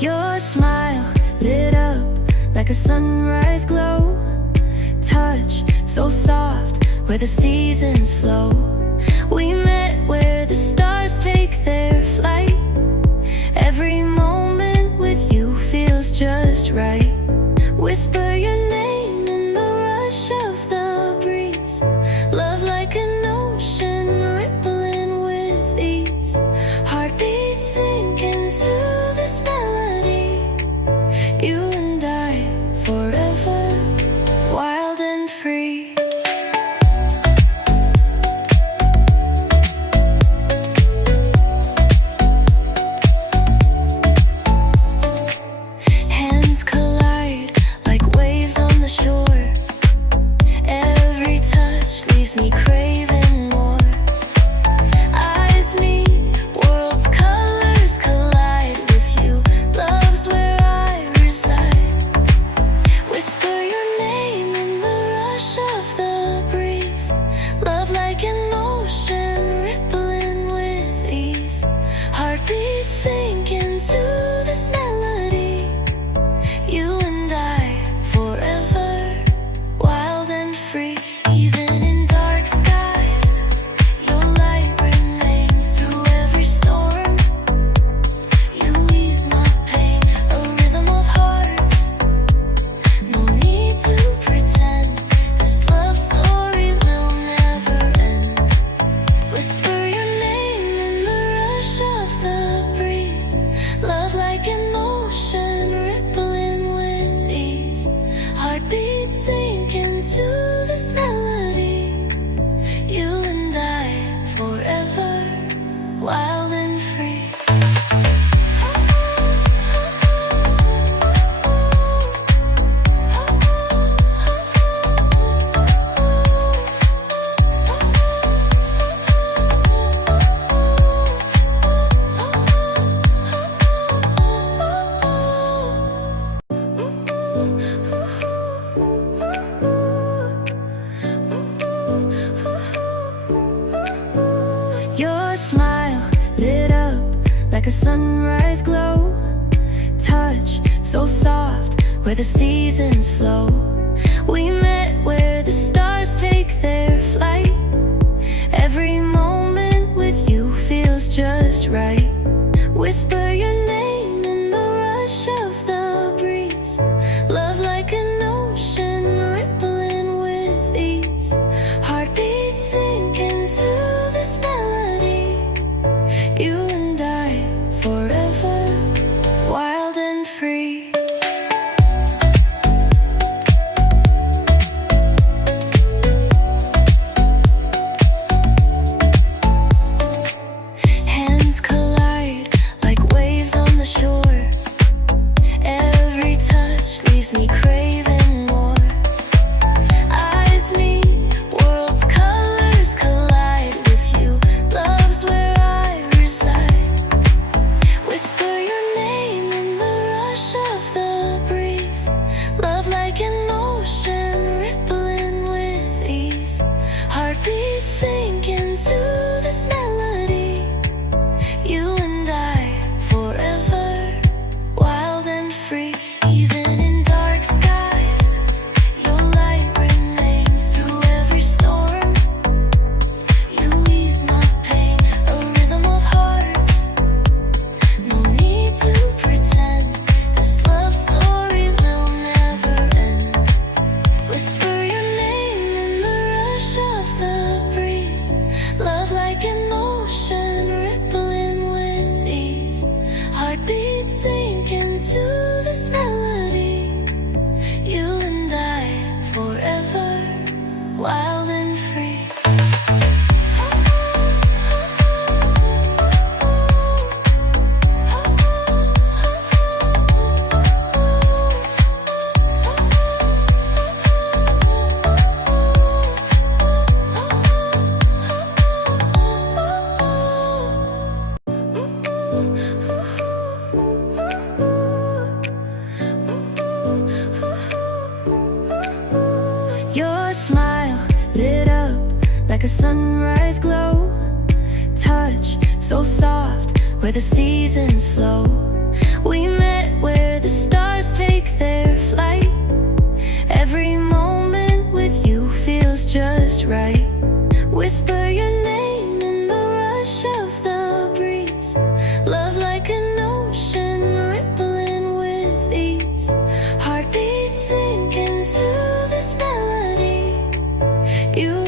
Your smile lit up like a sunrise glow. Touch so soft where the seasons flow. We met where the stars take their flight. Every moment with you feels just right. Whisper your name in the rush of the breeze. Love like an ocean rippling with ease. Heartbeats sink into this melody. You and I forever, wild and free. Hands collide like waves on the shore. Every touch leaves me craving more. Eyes meet, worlds' colors collide with you. Love's where I reside. Whisper your name in the rush of the breeze. Love like an ocean rippling with ease. Heartbeats sink into this melody. You and I forever, wild and free. Even in dark skies, your light remains through every storm. You ease my pain, a rhythm of hearts. No need to pretend, this love story will never end. Whisper your name in the rush of the breeze. Love like an ocean rippling with ease. Heartbeats sink into this melody. You and I forever, wild and free. Your smile lit up like a sunrise glow. Touch so soft where the seasons flow. We met where the stars take their flight. Every moment with you feels just right. Whisper your name in the rush of the breeze. Love like an ocean rippling with ease. Heartbeats sink into this melody. You and I forever, wild and free. Hands collide like waves on the shore. Every touch leaves me craving more. Eyes meet, worlds' colors collide with you. Love's where I reside. Whisper your name in the rush of the breeze. Love like an ocean rippling with ease. Heartbeats sink into this melody. You and I forever, wild and free. Even in dark skies, your light remains through every storm. You ease my pain, a rhythm of hearts. No need to pretend, this love story will never end. Whisper your name in the rush of the breeze. a sunrise glow. Touch so soft where the seasons flow. We met where the stars take their flight. Every moment with you feels just right. Whisper your name in the rush of the breeze. Love like an ocean rippling with ease. Heartbeats sink into this melody. You